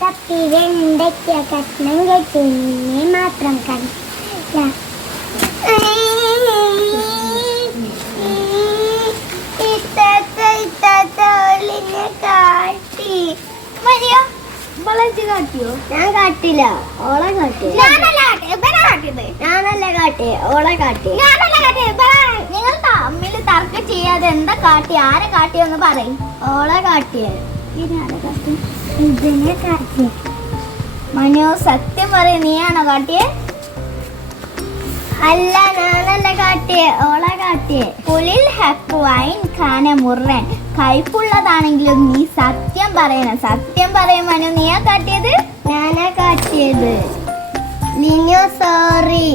തപ്പി വെണ്ടയ്ക്ക കഷ്ണം കെട്ടിനെ മാത്രം കണ്ട കാട്ടി മരിയോ കാട്ടിയോ? ഞാൻ കാട്ടില്ല, ഓളെ കാട്ടി. ഞാനല്ല കാട്ടി, ഓളെ കാട്ടി. നിങ്ങൾ തമ്മിൽ തർക്കം ചെയ്യാതെ എന്താ കാട്ടി? ആരെ കാട്ടിയെന്ന് പറയും. ഓളെ കാട്ടിയ ഇതിനെ കാട്ടി. മനു സത്യം പറയും, നീയാണോ കാട്ടിയേ? അല്ല, ഞാനല്ല കാട്ടിയേ, ഓളെ കാട്ടിയേ. പുലിൽ ഹക്ക് വൈൻ ഖാന മുറൻ. കയ്പുള്ളതാണെങ്കിലും നീ സത്യം പറയണം. സത്യം പറയും മനു, നീയാ കാട്ടിയത്? ഞാനാ കാട്ടിയത്. ലിനോ സോറി.